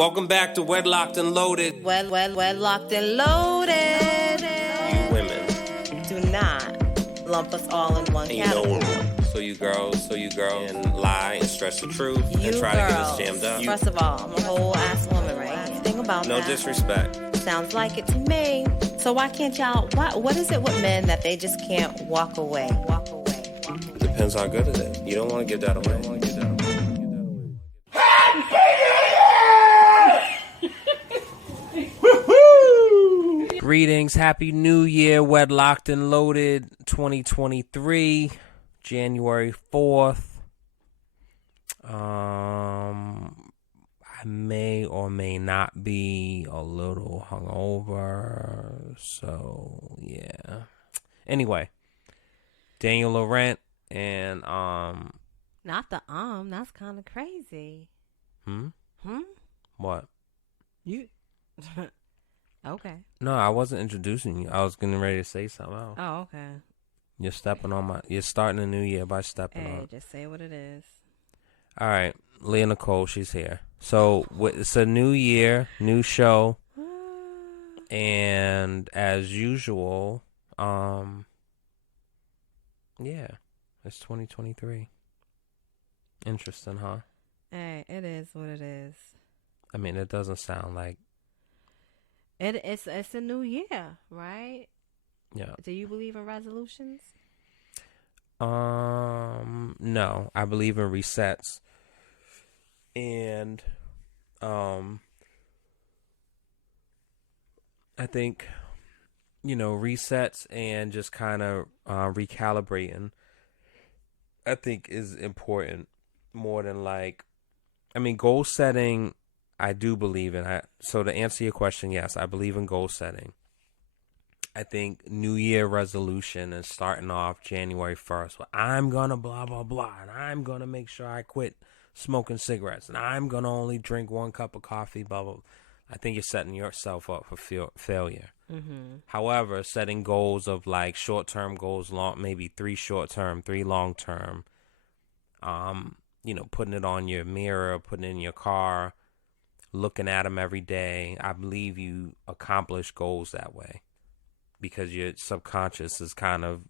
Welcome back to Wedlocked and Loaded. Wedlocked and Loaded. You women. Do not lump us all in one category. So you girls and lie and stretch the truth and try to get us jammed up. First of all, I'm a whole ass woman, right? Think about no that. No disrespect. Sounds like it to me. So why can't y'all? What is it with men that they just can't walk away? Depends how good it is. You don't want to give that away. Greetings, Happy New Year, Wedlocked and Loaded 2023, January 4th. I may or may not be a little hungover, so yeah. Anyway, Daniel Laurent and Not the that's kind of crazy. What? You Okay. No, I wasn't introducing you. I was getting ready to say something else. Oh, okay. You're starting a new year by stepping on. Hey, just say what it is. All right. Leah Nicole, she's here. So it's a new year, new show. And as usual, yeah, it's 2023. Interesting, huh? Hey, it is what it is. I mean, it doesn't sound like It's a new year, right? Yeah. Do you believe in resolutions? No, I believe in resets. And I think, resets and just kind of recalibrating, I think is important more than goal setting. I do believe in. So to answer your question, yes, I believe in goal setting. I think New Year resolution and starting off January 1st. Well, I'm going to blah, blah, blah. And I'm going to make sure I quit smoking cigarettes. And I'm going to only drink 1 cup of coffee, blah, blah, blah. I think you're setting yourself up for failure. Mm-hmm. However, setting goals of short-term goals, maybe 3 short-term, 3 long-term, putting it on your mirror, putting it in your car, looking at them every day. I believe you accomplish goals that way because your subconscious is kind of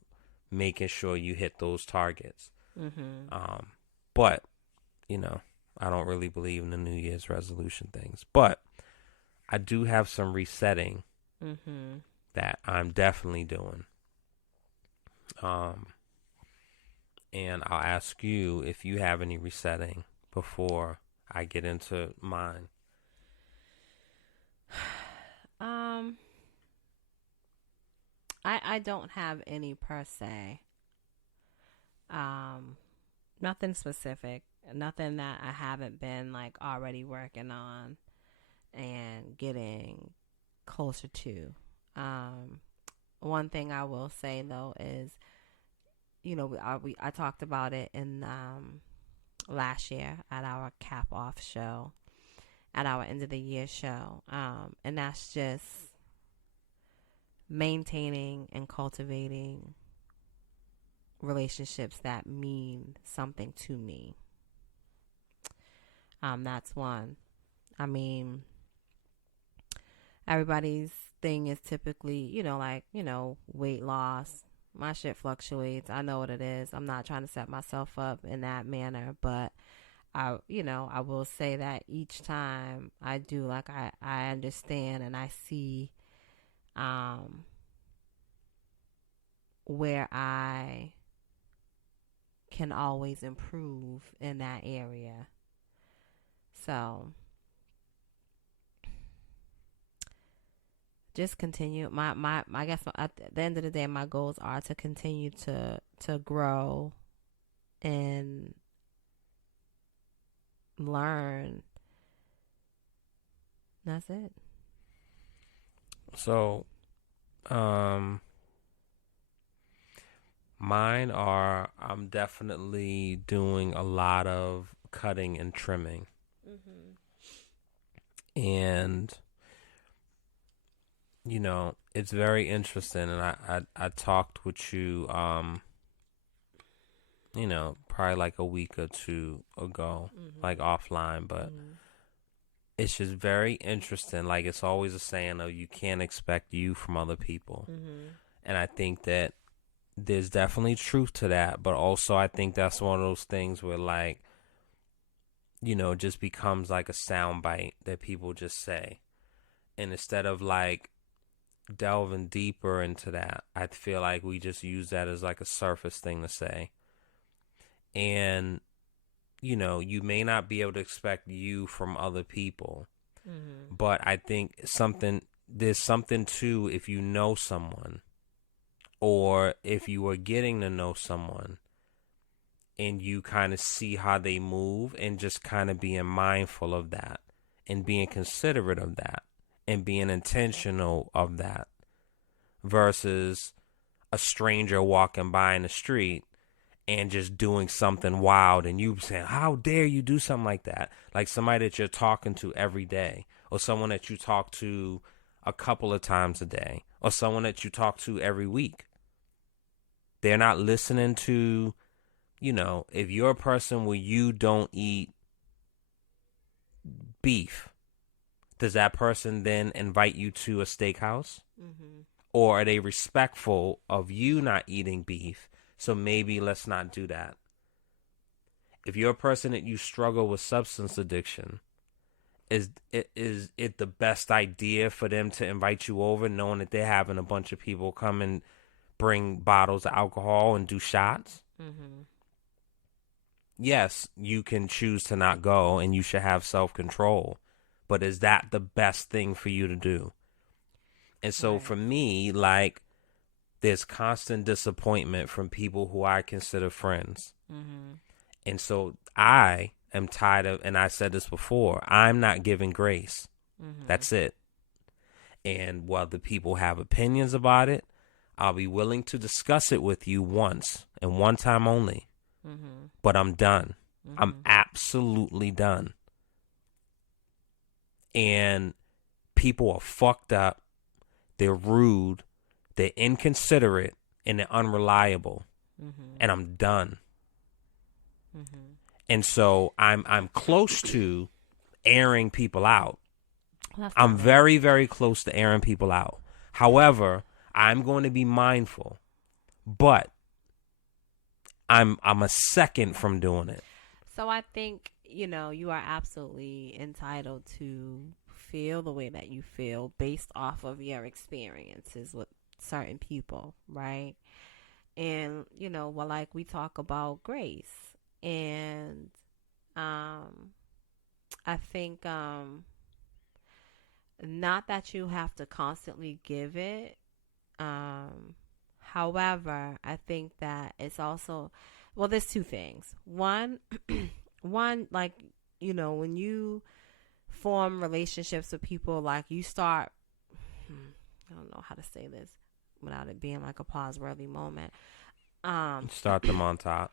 making sure you hit those targets. Mm-hmm. But, I don't really believe in the New Year's resolution things. But I do have some resetting that I'm definitely doing. And I'll ask you if you have any resetting before I get into mine. I don't have any per se. Nothing specific. Nothing that I haven't been already working on and getting closer to. One thing I will say though is, I talked about it in last year at our cap off show, at our end of the year show, and that's just maintaining and cultivating relationships that mean something to me. That's one. I mean, everybody's thing is typically, weight loss. My shit fluctuates. I know what it is. I'm not trying to set myself up in that manner, but I will say that each time I do, I understand and I see where I can always improve in that area. So just continue. I guess at the end of the day, my goals are to continue to grow and learn. That's it. So, mine are, I'm definitely doing a lot of cutting and trimming. And, it's very interesting. And I talked with you, probably a week or two ago, offline, but it's just very interesting. Like, it's always a saying of you can't expect you from other people. Mhm. And I think that there's definitely truth to that, but also I think that's one of those things where, like, it just becomes like a sound bite that people just say. And instead of like delving deeper into that, I feel like we just use that as like a surface thing to say. And, you may not be able to expect you from other people, Mhm. but I think there's something too if you know someone or if you are getting to know someone and you kind of see how they move and just kind of being mindful of that and being considerate of that and being intentional of that versus a stranger walking by in the street and just doing something wild and you saying, how dare you do something like that? Like somebody that you're talking to every day or someone that you talk to a couple of times a day or someone that you talk to every week. They're not listening to, if you're a person where you don't eat beef, does that person then invite you to a steakhouse? Mhm. Or are they respectful of you not eating beef? So maybe let's not do that. If you're a person that you struggle with substance addiction, is it the best idea for them to invite you over knowing that they're having a bunch of people come and bring bottles of alcohol and do shots? Mhm. Yes, you can choose to not go and you should have self-control. But is that the best thing for you to do? And so Right. for me, like, there's constant disappointment from people who I consider friends. Mhm. And so I am tired of, and I said this before, I'm not giving grace. Mhm. That's it. And while the people have opinions about it, I'll be willing to discuss it with you once and one time only. Mhm. But I'm done. I'm Mhm. absolutely done. And people are fucked up. They're rude. They're inconsiderate. And they're unreliable. Mhm. And I'm done. Mhm. And so I'm close to airing people out. Well, that's I'm not bad. very, very close to airing people out. However, I'm going to be mindful. But I'm a second from doing it. So I think, you are absolutely entitled to feel the way that you feel based off of your experiences with certain people, right? And, well, like we talk about grace. And um I think not that you have to constantly give it. Um However, I think that it's also, well, there's two things. One, like, when you form relationships with people, like you start, I don't know how to say this without it being like a pause worthy moment. Um, Start them on top.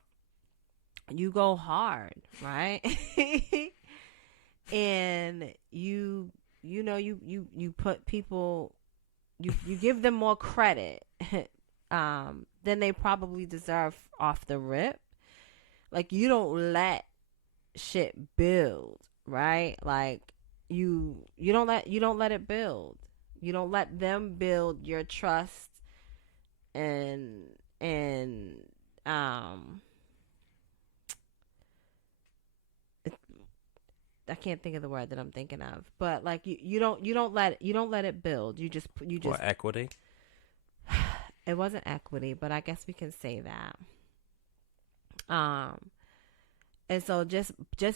you go hard, right? And you put people, you give them more credit than they probably deserve off the rip. Like, you don't let shit build, right? Like, you don't let it build. You don't let them build your trust, and um I can't think of the word that I'm thinking of, but like, you don't let it build. You Or just equity. It wasn't equity, but I guess we can say that. Um and so just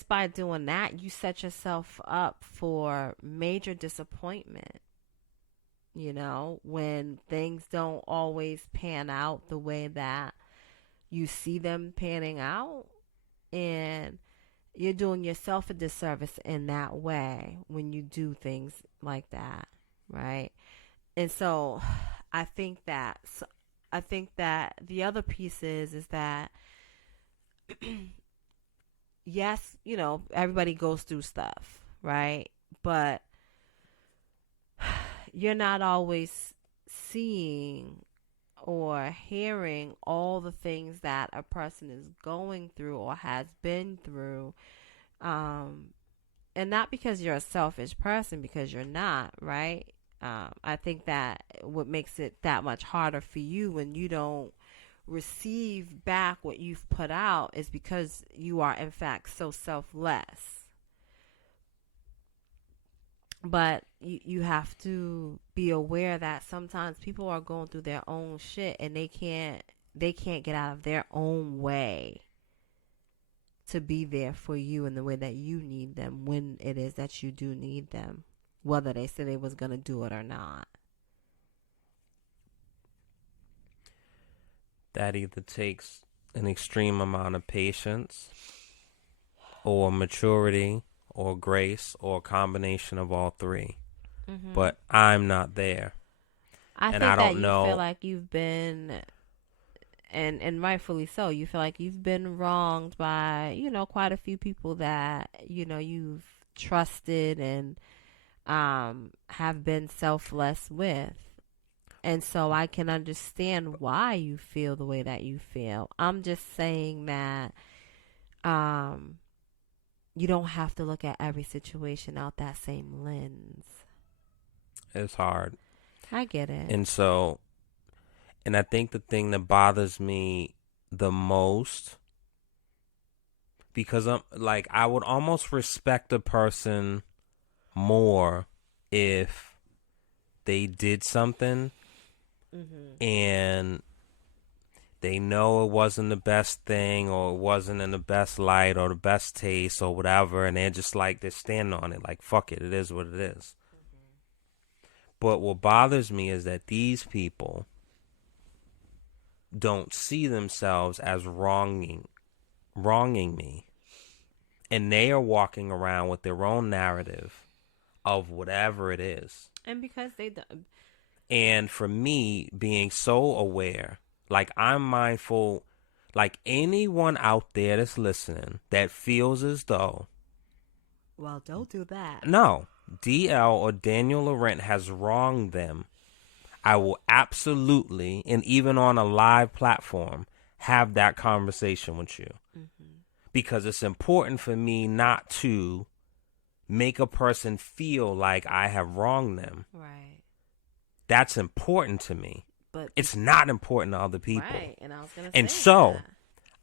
by doing that, you set yourself up for major disappointment, when things don't always pan out the way that you see them panning out. And you're doing yourself a disservice in that way when you do things like that, right? And so I think that the other piece is that yes, everybody goes through stuff, right? But you're not always seeing or hearing all the things that a person is going through or has been through, um, and not because you're a selfish person, because you're not, right? I think that what makes it that much harder for you when you don't receive back what you've put out is because you are in fact so selfless. But you have to be aware that sometimes people are going through their own shit and they can't get out of their own way to be there for you in the way that you need them when it is that you do need them, whether they said they was going to do it or not. That either takes an extreme amount of patience or maturity or grace or a combination of all three. Mm-hmm. But I'm not there. I And think I that don't you feel know. like you've been, and rightfully so, you feel like you've been wronged by, quite a few people that, you've trusted and have been selfless with. And so I can understand why you feel the way that you feel. I'm just saying that um, you don't have to look at every situation out that same lens. It's hard. I get it. And I think the thing that bothers me the most, because I'm like, I would almost respect a person more if they did something Mm-hmm. and they know it wasn't the best thing or it wasn't in the best light or the best taste or whatever, and they're just like, they're standing on it like, fuck it, it is what it is. But what bothers me is that these people don't see themselves as wronging me, and they are walking around with their own narrative of whatever it is. And because they do, And for me, being so aware, like I'm mindful, like anyone out there that's listening that feels as though, well, don't do that. no, DL or Daniel Laurent has wronged them, I will absolutely, and even on a live platform, have that conversation with you. Mm-hmm. Because it's important for me not to make a person feel like I have wronged them. Right. That's important to me. But it's not important to other people. Right, and I was gonna and say so that.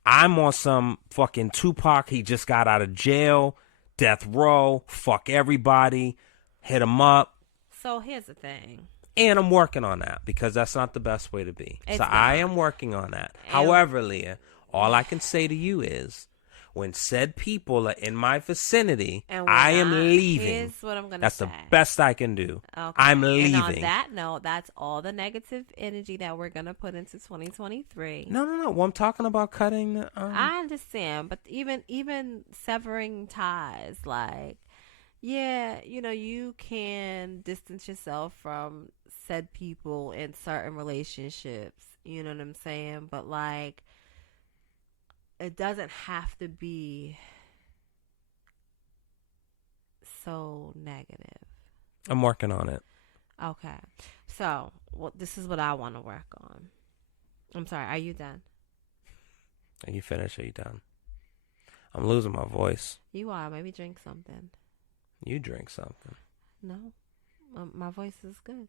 I'm on some fucking Tupac. He just got out of jail, death row, fuck everybody, hit him up. So here's the thing. And I'm working on that because that's not the best way to be. It's so not. I am working on that. And however, Leah, all I can say to you is when said people are in my vicinity, I am leaving. Here's what I'm gonna That's say. the best I can do. Okay. I'm leaving. And on that note, that's all the negative energy that we're gonna put into 2023. No. Well, I'm talking about cutting. I understand, but even severing ties, like, yeah, you can distance yourself from said people in certain relationships. You know what I'm saying? But like, it doesn't have to be so negative. I'm working on it. Okay. So, this is what I want to work on. I'm sorry. Are you done? Are you finished? Are you done? I'm losing my voice. You are. Maybe drink something. You drink something. No. My voice is good.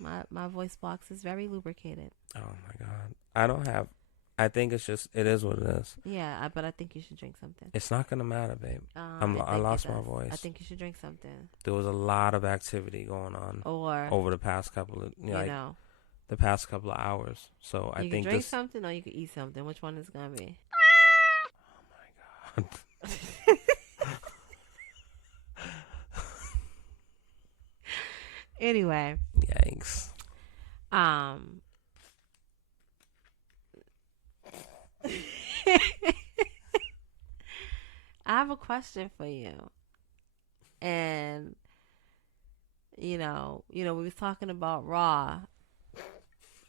My voice box is very lubricated. Oh, my God. I think it is what it is. Yeah, but I think you should drink something. It's not going to matter, babe. I lost my voice. I think you should drink something. There was a lot of activity going on over the past couple of, the past couple of hours. So I think you can drink something or you can eat something. Which one is it going to be? Oh, my God. Anyway. Yikes. I have a question for you. And we was talking about Raw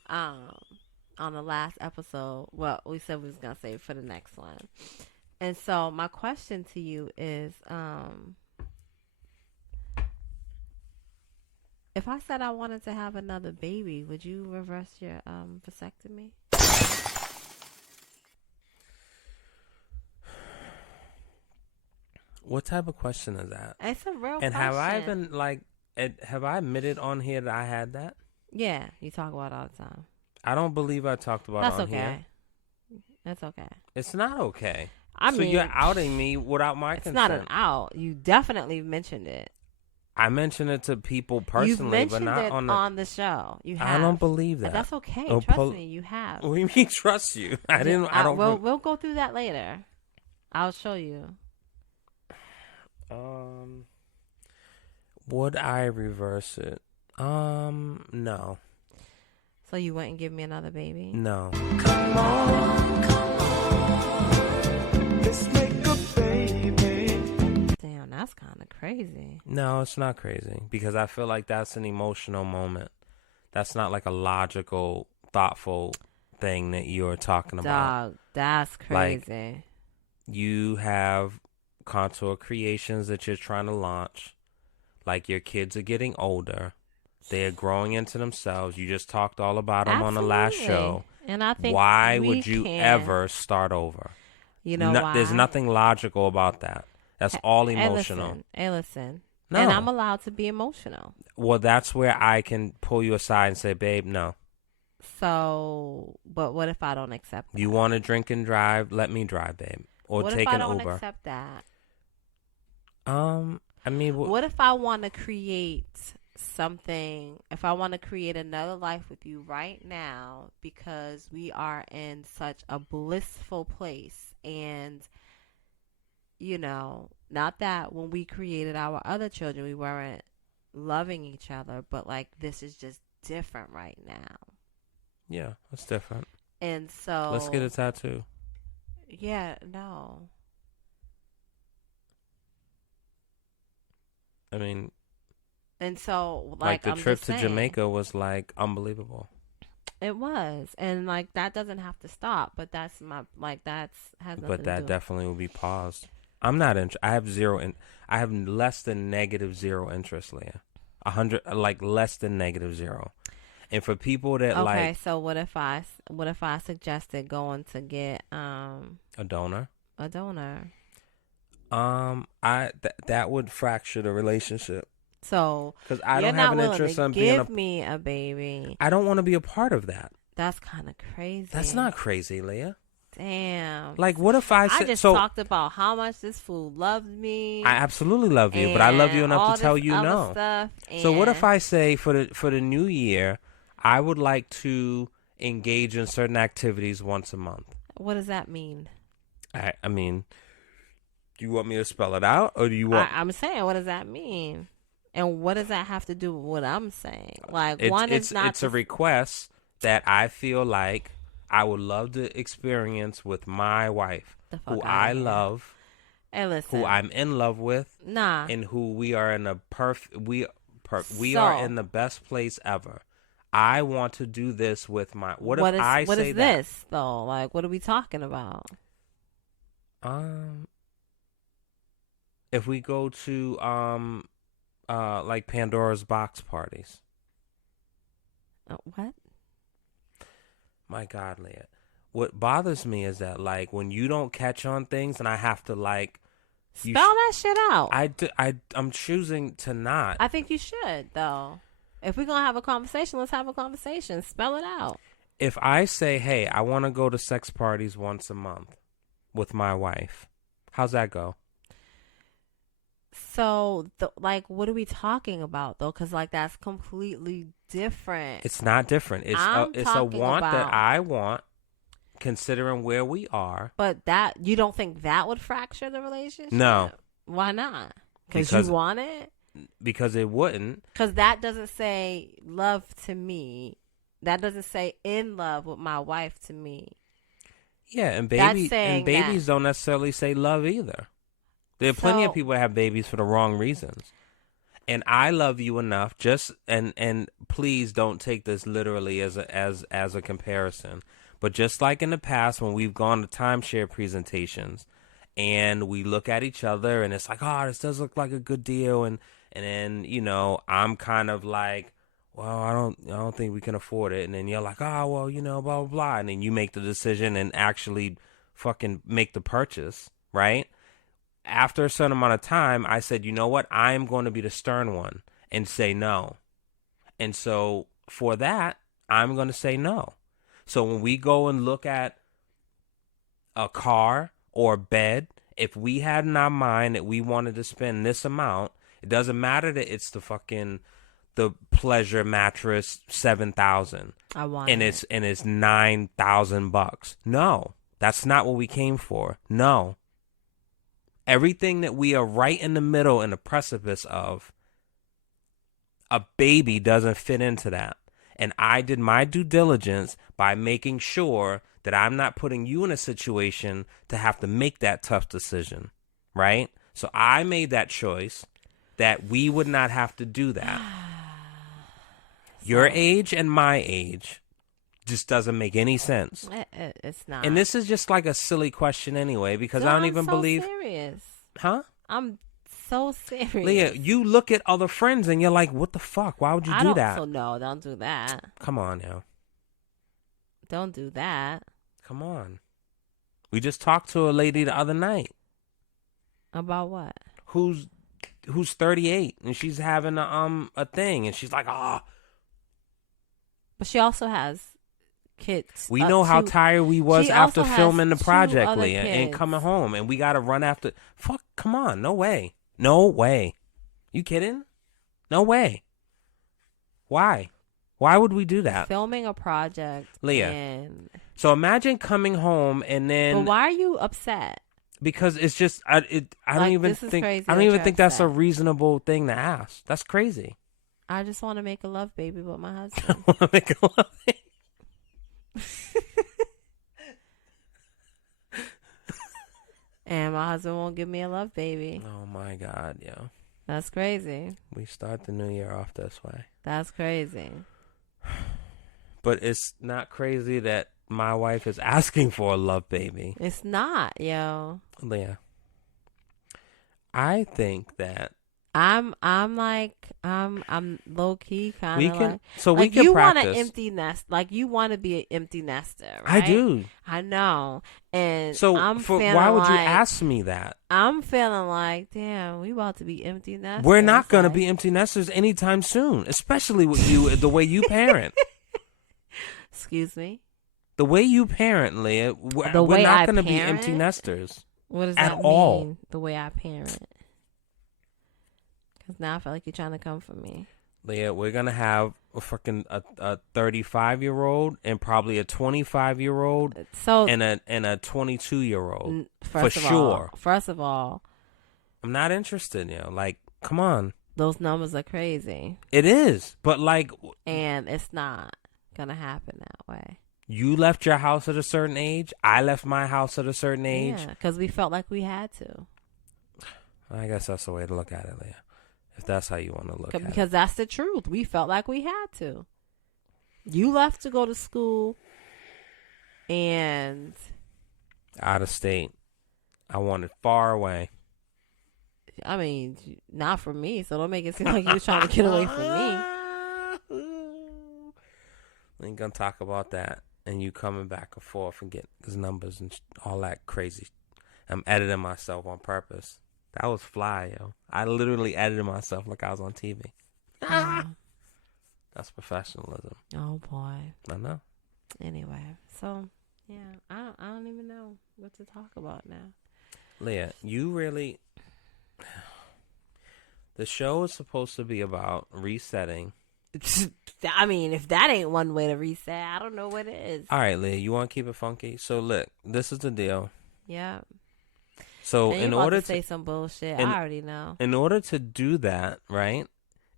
on the last episode. Well, we said we was going to save it for the next one. And so my question to you is if I said I wanted to have another baby, would you reverse your vasectomy? What type of question is that? It's a real And have I question. been like, have I admitted on here that I had that? Yeah, you talk about it all the time. I don't believe I talked about it That's on here. okay. That's okay. It's not okay. I So you're mean, outing me without my it's not an consent. out. You definitely mentioned it. I mentioned it to people You've personally, but mentioned not it on the. on the show. You I don't have. believe And that. that's okay. Oh, Trust me, you have. what do you mean trust you? I Yeah, didn't. I don't. we'll go through that later. I'll show you. Um, would I reverse it? No, So you wouldn't give me another baby? no. Come on, let's make a baby. Damn, that's kind of crazy. No, it's not crazy because I feel like that's an emotional moment. That's not like a logical, thoughtful thing that you're talking about. Dog, that's Like, crazy. you have contour creations that you're trying to launch. Like, your kids are getting older. They are growing into themselves. You just talked all about them on the last show. And I think Why we would you can. ever start over? You know why? There's nothing logical about that. That's all Hey, emotional. listen. No. And I'm allowed to be emotional. Well, that's where I can pull you aside and say, babe, no. So, but what if I don't accept that? You want to drink and drive? Let me drive, babe. Or what take if I an don't Uber. accept that? I mean, What if I want to create something? If I want to create another life with you right now because we are in such a blissful place, and you know, not that when we created our other children we weren't loving each other, but like this is just different right now. yeah, that's different. And so Let's get a tattoo. Yeah, no. I mean, And so like the I'm trip just to saying, Jamaica was like unbelievable. it was. And like that doesn't have to stop, but that's my like that's has nothing But to that do. definitely will be paused. I'm not I have zero. I have less than negative zero interest, Leah. 100, like less than negative zero. And for people that Okay, like so what if I suggested going to get a donor, a donor? that would fracture the relationship So because I you're don't have not an willing interest to in being give me a baby. I don't want to be a part of that. That's kind of crazy. That's not crazy, Leah. Damn. Like, what if I I said just so? talked about how much this fool loves me. I absolutely love you, but I love you and enough all to tell this you other no. Stuff, So what if and I say for the new year, I would like to engage in certain activities once a month? what does that mean? I mean, do you want me to spell it out, or do you want? I'm saying, what does that mean? And what does that have to do with what I'm saying? Like, It's a request that I feel like I would love to experience with my wife, The fuck who outta I here. love, Hey, listen. who I'm in love with, Nah. and who we are in a we So- are in the best place ever. I want to do this with my. What if I what say is that? this though? Like, what are we talking about? If we go to like Pandora's box parties. What? My God, Leah. What bothers me is that like when you don't catch on things and I have to like Spell that shit out. I'm choosing to not. I think you should though. If we're gonna have a conversation, let's have a conversation. Spell it out. If I say, "Hey, I want to go to sex parties once a month with my wife," how's that go? So, like, what are we talking about though? Because like that's completely different. It's not different. It's I'm a talking want that about- I want, considering where we are. But that you don't think that would fracture the relationship? No. Why not? Because- You want it? Because it wouldn't. Because that doesn't say love to me. That doesn't say in love with my wife to me. Yeah, and That's saying babies that- don't necessarily say love either. There are plenty of So- people that have babies for the wrong reasons. And I love you enough. Just and please don't take this literally as a comparison. But just like in the past when we've gone to timeshare presentations and we look at each other and it's like, oh, this does look like a good deal, and then, you know, I'm kind of like, well, I don't think we can afford it, and then you're like, oh, well, you know, blah blah blah, and then you make the decision and actually fucking make the purchase, right? after a certain amount of time, I said, you know what? I am going to be the stern one and say no. And so for that, I'm going to say no. So when we go and look at a car or a bed, if we had in our mind that we wanted to spend this amount, it doesn't matter that it's the pleasure mattress 7,000 I want and it. it's $9,000. No, that's not what we came for. No. Everything that we are right in the middle in the precipice of, a baby doesn't fit into that. And I did my due diligence by making sure that I'm not putting you in a situation to have to make that tough decision, right? So I made that choice that we would not have to do that. Your age and my age just doesn't make any sense. It's not. And this is just like a silly question anyway, because I don't even believe. Serious. Huh? I'm so serious. Leah, you look at other friends and you're like, what the fuck? Why would you do that? So no, don't do that. Come on now. Don't do that. Come on. We just talked to a lady the other night About what? who's 38 and she's having a thing and she's like, But she also has kids. we know how tired we was after filming the project, other Leah, and kids. coming home, and we got to run after. Fuck, come on, no way, no way. You kidding? No way. Why? Why would we do that? Filming a project, Leah. and... So imagine coming home and then. But why are you upset? Because it's just I don't even this is think crazy I don't that even you're think that's a upset. reasonable thing to ask. That's crazy. I just want to make a love baby with my I husband. want to make a love. And my husband won't give me a love baby. Oh my God, yo. That's crazy. We start the new year off this way. That's crazy. But it's not crazy that my wife is asking for a love baby. It's not, yo. Leah, I think that I'm low key kind we of can. like, So we like can you want practice. an empty nest, like you want to be an empty nester, I right? do. I know, and So I'm feeling why would you like, ask me that? I'm feeling like, damn, we about to be empty nesters. We're not gonna like, be empty nesters anytime soon, especially with you, the way you parent. Excuse me. The way you parent, Leah, we're way not I going to be empty parent? nesters. What does At that all. mean? The way I parent. Because now I feel like you're trying to come for me. Leah, we're going to have a 35-year-old and probably a 25-year-old So and a 22-year-old. first for of sure. First of all, I'm not interested, like, come on. those numbers are crazy, It is, but like, and it's not gonna happen that way. you left your house at a certain age. I left my house at a certain age. Yeah, because we felt like we had to. I guess that's the way to look at it, Leah. If that's how you want to look at it. Because that's the truth. We felt like we had to. You left to go to school, and Out of state. I wanted far away. I mean, not from me. So don't make it seem like you were trying to get away from me. We ain't gonna talk about that. And you coming back and forth and getting his numbers and all that crazy. I'm editing myself on purpose. That was fly, yo. I literally edited myself like I was on TV. That's professionalism. Oh boy. I know. Anyway, so yeah, I don't even know what to talk about now. Leah, you really. The show is supposed to be about resetting. I mean, if that ain't one way to reset, I don't know what it is. All right, Leah, you want to keep it funky? So look, this is the deal. Yeah. So And in you about order to say some bullshit, in- I already know. in order to do that, right?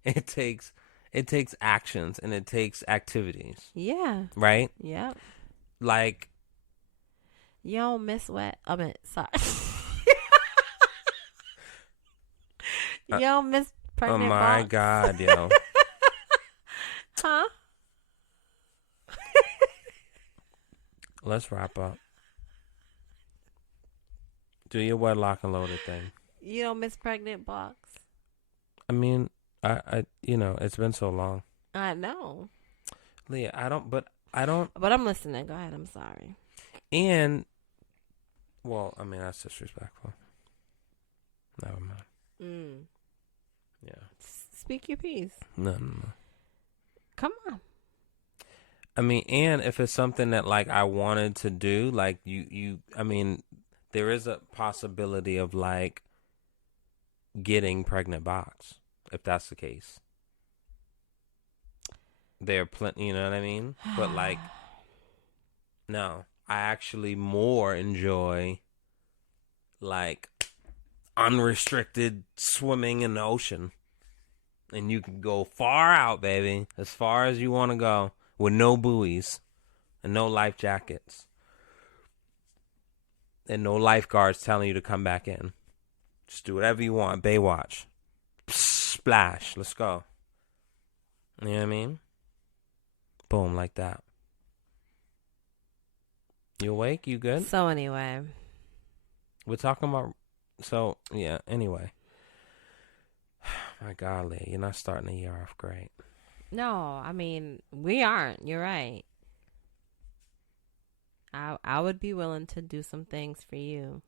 It takes actions and it takes activities, Yeah. right? Yep. Like, You don't miss wet. I mean, sorry. You don't miss oh pregnant my box. God, yo. Huh? Let's wrap up. Do your WEDLock and loaded thing. You don't miss pregnant box. I mean, I it's been so long. I know. Leah, I don't. But I'm listening. Go ahead. I'm sorry. And, well, I mean, that's disrespectful. Never mind. Mm. Yeah. Speak your piece. No, no, no. Come on. I mean, and if it's something that like I wanted to do, like I mean, there is a possibility of like getting pregnant box if that's the case. There are plenty, you know what I mean? But like, no, I actually more enjoy like unrestricted swimming in the ocean, and you can go far out, baby, as far as you want to go with no buoys and no life jackets and no lifeguards telling you to come back in. Just do whatever you want. Baywatch. Splash. Let's go. You know what I mean? Boom, like that. You awake? You good? So anyway. We're talking about... So, yeah, anyway. My God, Leah, you're not starting the year off great. No, I mean, we aren't. You're right. I would be willing to do some things for you.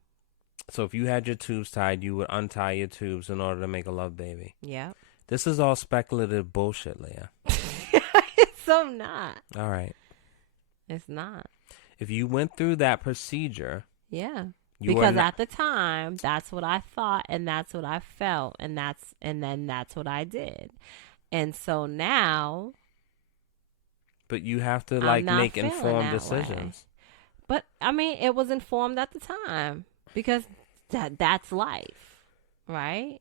So if you had your tubes tied, you would untie your tubes in order to make a love baby. Yep. This is all speculative bullshit, Leah. It's so not. All right. It's not. If you went through that procedure... Yeah. You Because at the time, that's what I thought and that's what I felt and then that's what I did. And so now, but you have to I'm like not make feeling informed that decisions. But I mean, it was informed at the time because that's life, right?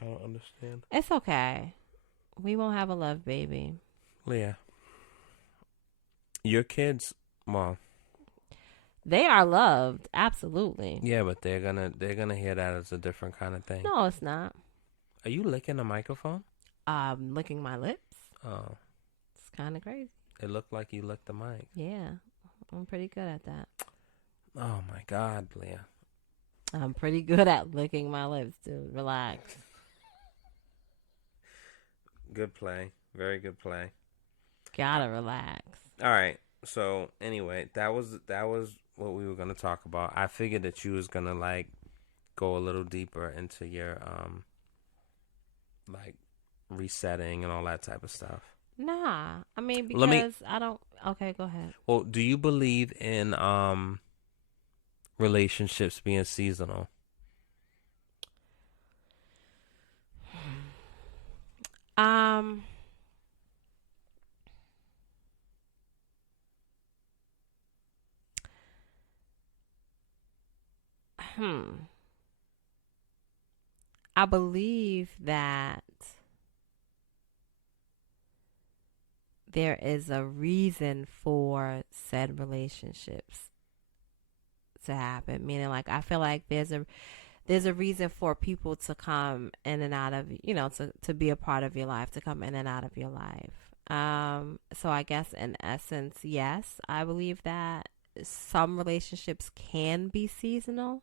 I don't understand. It's okay. We won't have a love baby. Leah, your kids, well, they are loved, absolutely. yeah, but they're gonna hear that as a different kind of thing. No, it's not. Are you licking the microphone? Licking my lips. Oh, It's kind of crazy. it looked like you licked the mic. Yeah, I'm pretty good at that. Oh my God, Leah. I'm pretty good at licking my lips, dude. Relax. Good play, very good play. Gotta relax. All right. So anyway, that was what we were gonna talk about. I figured that you was gonna like go a little deeper into your like resetting and all that type of stuff. Nah, I mean because I don't. Okay, go ahead. Well, do you believe in relationships being seasonal? I believe that there is a reason for said relationships to happen. Meaning, like, I feel like there's a reason for people to come in and out of, to be a part of your life, to come in and out of your life. So I guess in essence, yes, I believe that some relationships can be seasonal.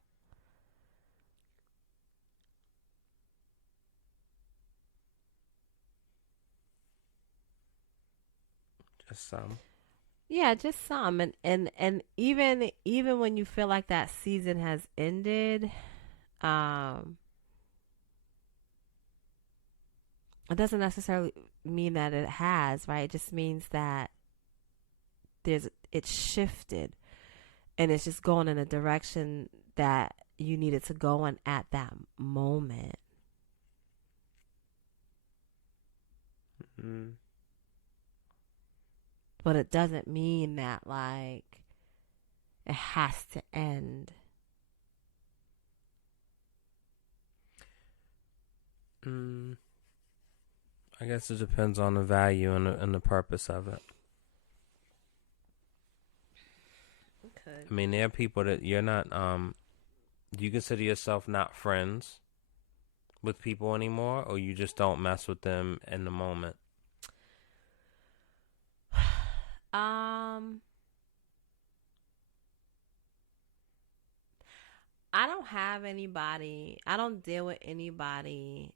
Just some. Yeah, just some. And even when you feel like that season has ended, it doesn't necessarily mean that it has, right? It just means that it's shifted and it's just going in a direction that you needed to go in at that moment. Mm-hmm. But it doesn't mean that, like, it has to end. I guess it depends on the value and the purpose of it. Okay. I mean, there are people that you're not, do you consider yourself not friends with people anymore, or you just don't mess with them in the moment? I don't have anybody. I don't deal with anybody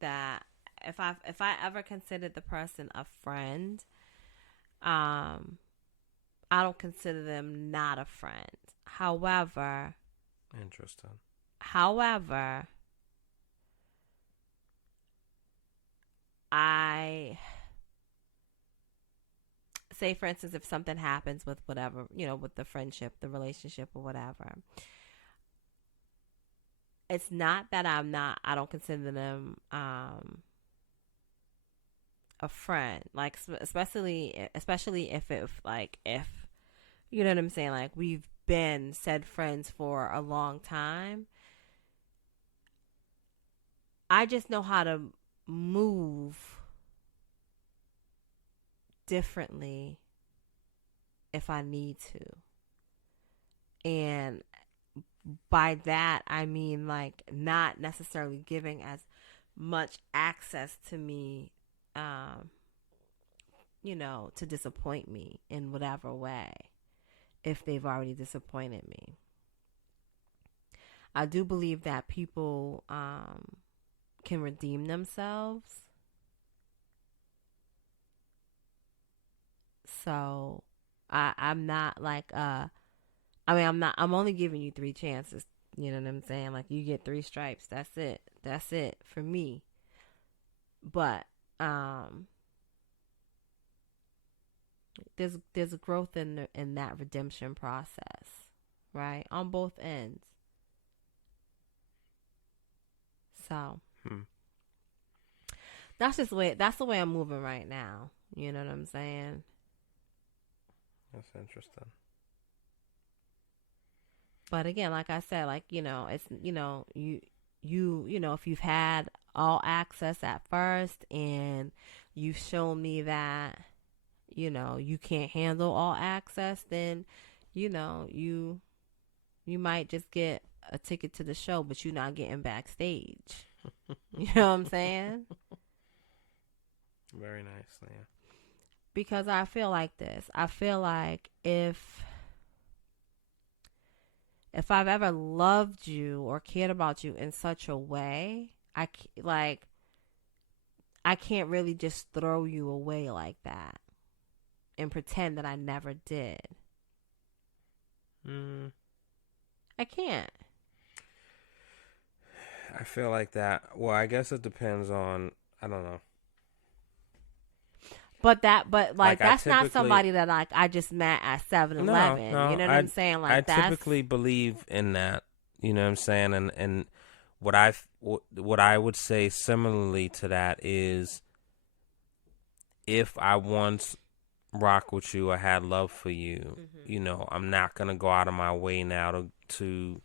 that if I ever considered the person a friend, I don't consider them not a friend. However, Interesting. however, I say, for instance, if something happens with whatever, with the friendship, the relationship, or whatever, it's not that I don't consider them a friend. Like, especially if you know what I'm saying, like we've been said friends for a long time. I just know how to move differently if I need to. And by that, I mean, like, not necessarily giving as much access to me, to disappoint me in whatever way if they've already disappointed me. I do believe that people can redeem themselves. So I'm not like I'm only giving you 3 chances. You know what I'm saying? Like, you get 3 stripes. That's it. That's it for me. But there's a growth in that redemption process, right? On both ends. So that's the way I'm moving right now. You know what I'm saying? That's interesting. But again, like I said, like, it's, if you've had all access at first and you've shown me that, you can't handle all access, then, you might just get a ticket to the show, but you're not getting backstage. You know what I'm saying? Very nice, Leah. Because I feel like this. I feel like if I've ever loved you or cared about you in such a way, I can't really just throw you away like that and pretend that I never did. I can't. I feel like that. Well, I guess it depends on, I don't know. But that's not somebody that I just met at 7-Eleven. No, You know what I'm saying? Like, I typically believe in that. You know what I'm saying? And what I would say similarly to that is, if I once rock with you or had love for you, I'm not gonna go out of my way now to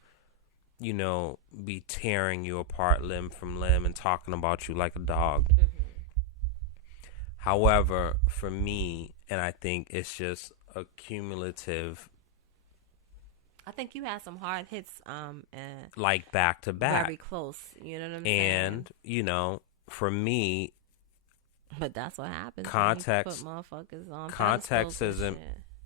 be tearing you apart limb from limb and talking about you like a dog. However, for me, and I think it's just a cumulative. I think you had some hard hits, like back to back, very close. You know what I'm saying? And for me, but that's what happens. Context, when you put motherfuckers on context isn't.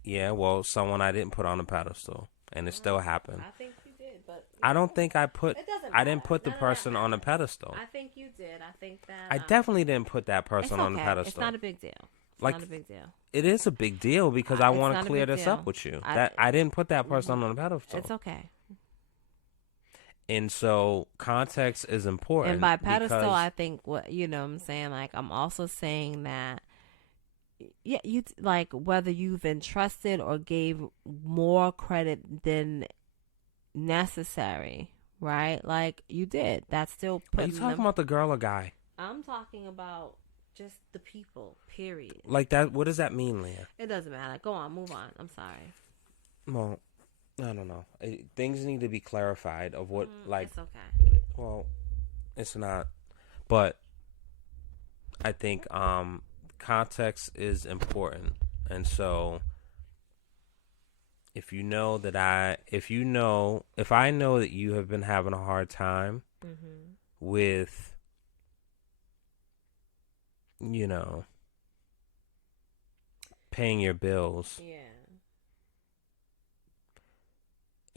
Yeah, well, someone I didn't put on a pedestal, and it still happened. I think you did, but I don't think I put. I didn't put the None person on a pedestal. I think you did. I think that I definitely didn't put that person on a pedestal. It's not a big deal. It's like, not a big deal. It is a big deal because I want to clear this deal. up with you. I didn't put that person on a pedestal. It's okay. And so context is important. And by pedestal, I think what I'm saying. Like, I'm also saying that, yeah, you like whether you've entrusted or gave more credit than necessary, right? Like, you did. That's still putting. Are you talking about the girl or guy? I'm talking about just the people. Period. Like that. What does that mean, Leah? It doesn't matter. Go on. Move on. I'm sorry. Well, I don't know. Things need to be clarified of what, like. It's okay. Well, it's not. But I think context is important. And so if I know that you have been having a hard time with, paying your bills. Yeah.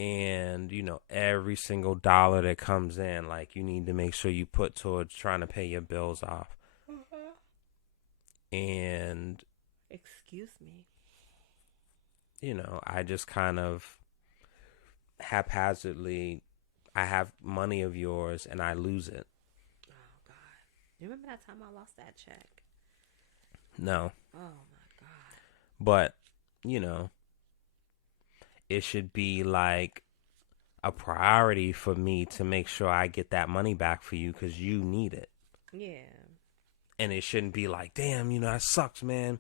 And, every single dollar that comes in, like, you need to make sure you put towards trying to pay your bills off. And excuse me. I just kind of haphazardly, I have money of yours and I lose it. Oh God. You remember that time I lost that check? No. Oh my God. But, you know, it should be like a priority for me to make sure I get that money back for you because you need it. Yeah. And it shouldn't be like, damn, that sucks, man.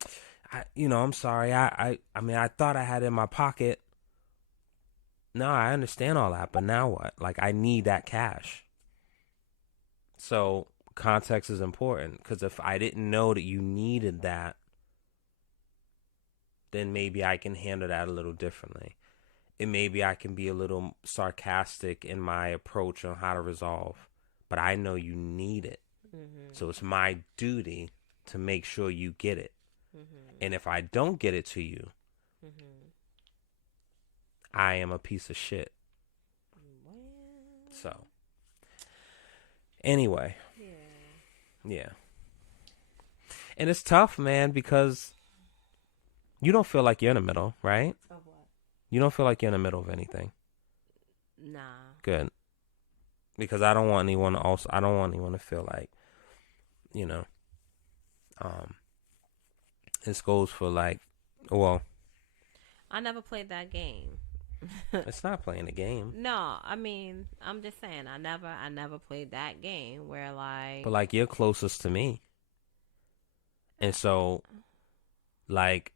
I'm sorry. I mean, I thought I had it in my pocket. No, I understand all that, but now what? Like, I need that cash. So context is important because if I didn't know that you needed that, then maybe I can handle that a little differently. And maybe I can be a little sarcastic in my approach on how to resolve. But I know you need it. Mm-hmm. So it's my duty to make sure you get it. Mm-hmm. And if I don't get it to you, Mm-hmm. I am a piece of shit. Well, So, anyway, yeah. yeah. And it's tough, man, because you don't feel like you're in the middle, right? Of what? You don't feel like you're in the middle of anything. Nah. Good. Because I don't want anyone to feel like, this goes for like, well, I never played that game. it's not playing a game. No, I mean, I'm just saying, I never played that game where like. But like, you're closest to me. And so, like,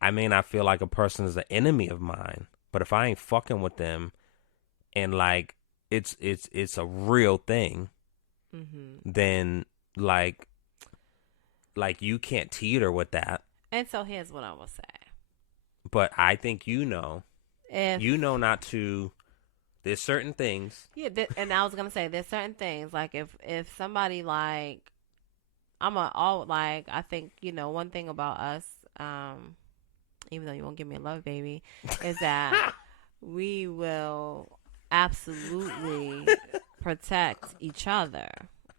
I may not feel like a person is an enemy of mine, but if I ain't fucking with them and like it's a real thing, Mm-hmm. then like you can't teeter with that. And so here's what I will say. But I think If not to. There's certain things. yeah, and I was gonna say there's certain things like if somebody like I think one thing about us, even though you won't give me a love baby, is that we will absolutely protect each other.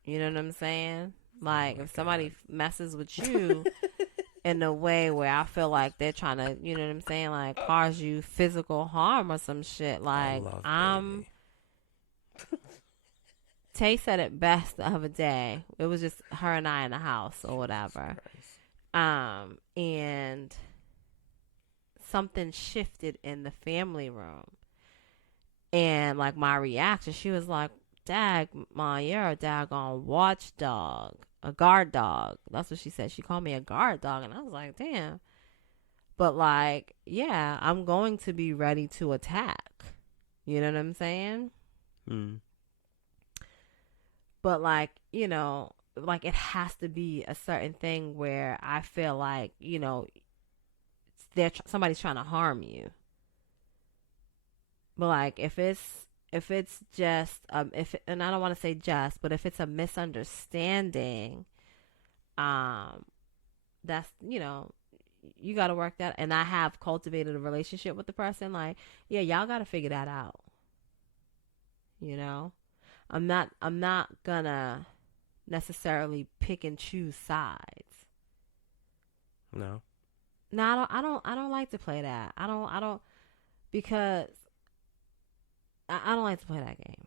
You know what I'm saying? Like if somebody messes with you in a way where I feel like they're trying to, you know what I'm saying, like cause you physical harm or some shit, like I'm. Tay said it best the other day. It was just her and I in the house or whatever. And something shifted in the family room. And like my reaction, she was like, Dag, Ma, you're a daggone watchdog. A guard dog. That's what she said. She called me a guard dog. And I was like, damn. But like, yeah, I'm going to be ready to attack. You know what I'm saying? Mm. But like, like it has to be a certain thing where I feel like, somebody's trying to harm you. But like if it's just and I don't want to say just, but if it's a misunderstanding, that's you got to work that. And I have cultivated a relationship with the person. Like, yeah, y'all got to figure that out. I'm not gonna necessarily pick and choose sides. No. No, I don't like to play that. I don't because I don't like to play that game.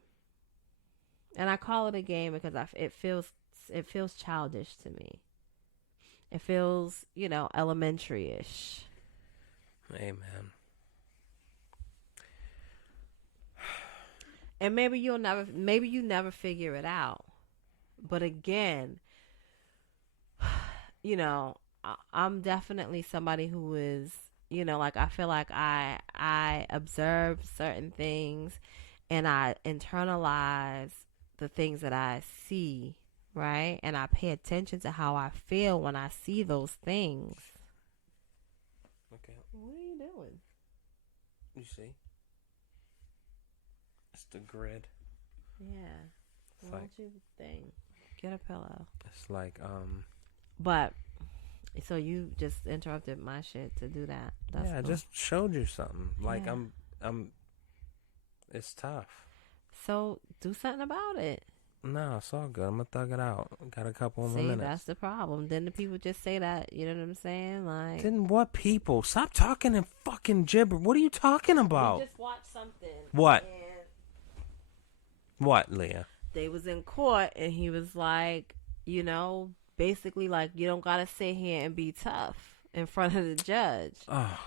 And I call it a game because it feels childish to me. It feels, elementary-ish. Amen. And maybe you never figure it out. But again, I'm definitely somebody who is, like I feel like I observe certain things and I internalize the things that I see, right? And I pay attention to how I feel when I see those things. Okay. What are you doing? You see? It's the grid. Yeah. Why don't you get a pillow? It's like But so you just interrupted my shit to do that. That's yeah, I cool. just showed you something. Like Yeah. I'm it's tough. So do something about it. No, it's all good. I'm gonna thug it out. Got a couple more See, minutes. that's the problem. Then the people just say that. You know what I'm saying? Like, Then what people? Stop talking in fucking gibber. What are you talking about? we just watched something. What? And What, Leah? they was in court, and he was like, basically like, you don't gotta sit here and be tough in front of the judge. Oh,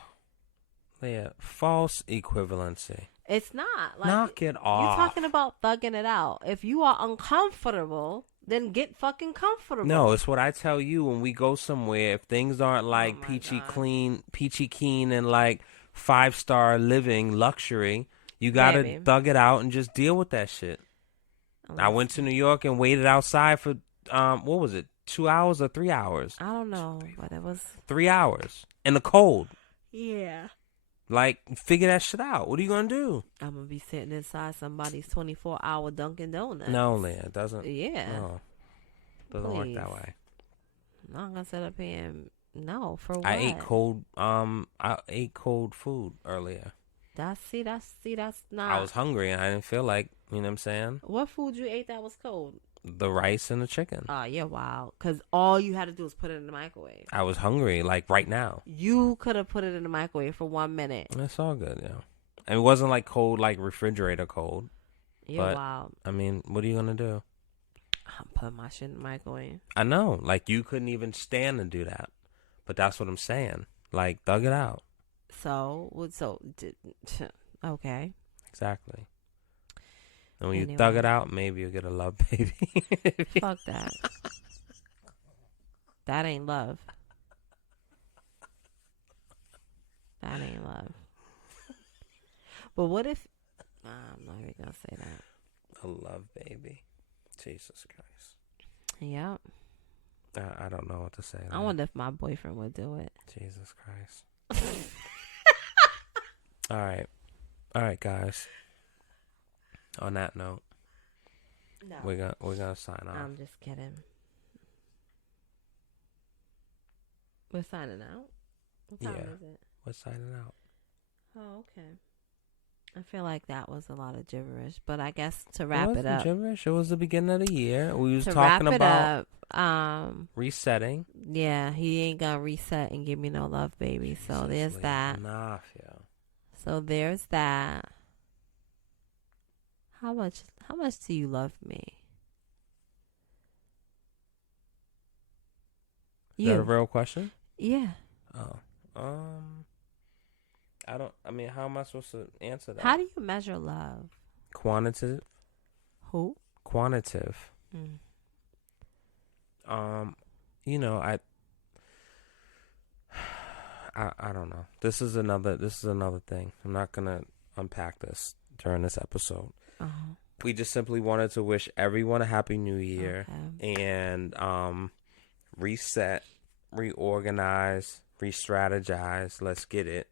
Leah, false equivalency. It's not. Like, Knock it off. You're talking about thugging it out. If you are uncomfortable, then get fucking comfortable. No, it's what I tell you when we go somewhere. If things aren't like my peachy God. keen, and like 5-star living luxury, you gotta Baby. thug it out and just deal with that shit. I went to New York and waited outside for what was it? 2 hours or 3 hours? I don't know, but it was. 3 hours in the cold. Yeah. Like, figure that shit out. What are you gonna do? I'm gonna be sitting inside somebody's 24-hour Dunkin' Donuts. No, Leah, it doesn't. Yeah. No, doesn't work that Please. way. I'm not gonna sit up here and no for what? I ate cold food earlier. That's not. I was hungry and I didn't feel like, you know what I'm saying? What food you ate that was cold? The rice and the chicken. Oh, you're wild. Because all you had to do was put it in the microwave. I was hungry, like right now. You could have put it in the microwave for 1 minute. It's all good, yeah. And it wasn't like cold, like refrigerator cold. You're But- wild. I mean, what are you gonna do? I'm putting my shit in the microwave. I know, like you couldn't even stand to do that. But that's what I'm saying. Like, thug it out. Okay. Exactly. And when you Anyway. thug it out, maybe you'll get a love baby. Fuck that. That ain't love. That ain't love. But what if... I'm not even going to say that. A love baby. Jesus Christ. Yep. I don't know what to say. I wonder if my boyfriend would do it. Jesus Christ. All right, guys. On that note, No. we're gonna sign off. I'm just kidding. We're signing out? What time Yeah. is it? We're signing out. Oh, okay. I feel like that was a lot of gibberish, but I guess to It wrap it wasn't up. gibberish. It was the beginning of the year. We was To talking wrap it about up, resetting. yeah, he ain't gonna reset and give me no love, baby. So there's Seriously, that. Enough, yo. So there's that. How much do you love me? Is that a real question? Yeah. Oh. I mean, how am I supposed to answer that? How do you measure love? Quantitative. Who? Quantitative. You know, I don't know. This is another thing. I'm not gonna unpack this during this episode. Uh-huh. We just simply wanted to wish everyone a happy new year Okay. and reset, reorganize, re-strategize. Let's get it.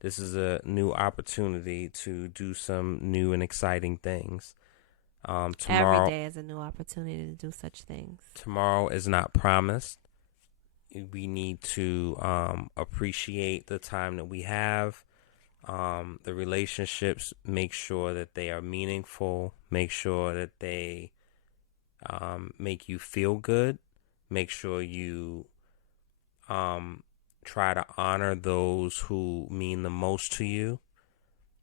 This is a new opportunity to do some new and exciting things. Tomorrow, Every day is a new opportunity to do such things. tomorrow is not promised. We need to appreciate the time that we have. The relationships, make sure that they are meaningful. Make sure that they make you feel good. Make sure you try to honor those who mean the most to you,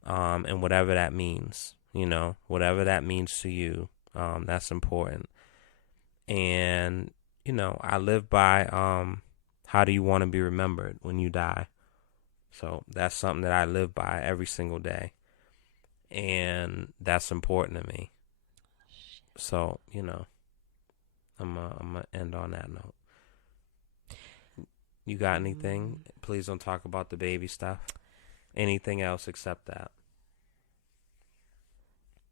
and whatever that means. You know, whatever that means to you, that's important. And, you know, I live by how do you want to be remembered when you die? So that's something that I live by every single day. And that's important to me. So, you know, I'm gonna end on that note. You got anything? Please don't talk about the baby stuff. Anything else except that?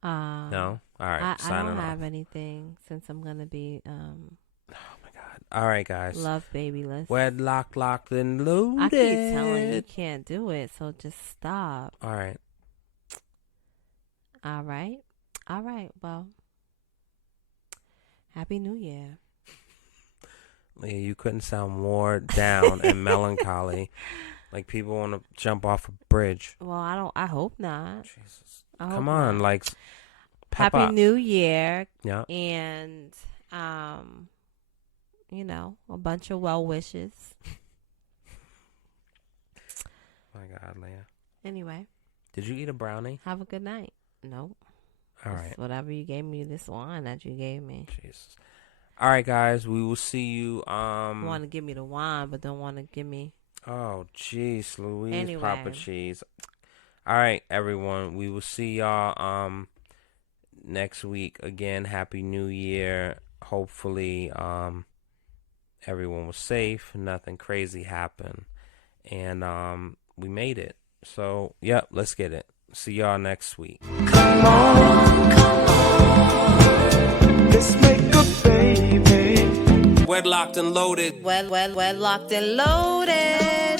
No? All right, I signing don't off. have anything since I'm gonna be Oh my God! All right, guys. love babyless. WEDLock, locked and loaded. I keep telling you can't do it, so just stop. All right. All right. Well, Happy New Year. Leah, you couldn't sound more down and melancholy. Like people want to jump off a bridge. Well, I hope not. Jesus. I hope Come on, not. like Happy New Year. Yeah. And, a bunch of well wishes. My God, Leah. Anyway. Did you eat a brownie? Have a good night. Nope. All It's right. whatever you gave me, this wine that you gave me. Jesus. All right, guys. We will see you. Want to give me the wine, but don't want to give me. Oh, jeez, Louise, Anyway. Papa Cheese. All right, everyone. We will see y'all next week. Again, Happy New Year. Hopefully, everyone was safe. Nothing crazy happened. And we made it. So, yep, let's get it. See y'all next week. Come on, let's make a baby. Wedlocked and loaded. Well, locked and loaded.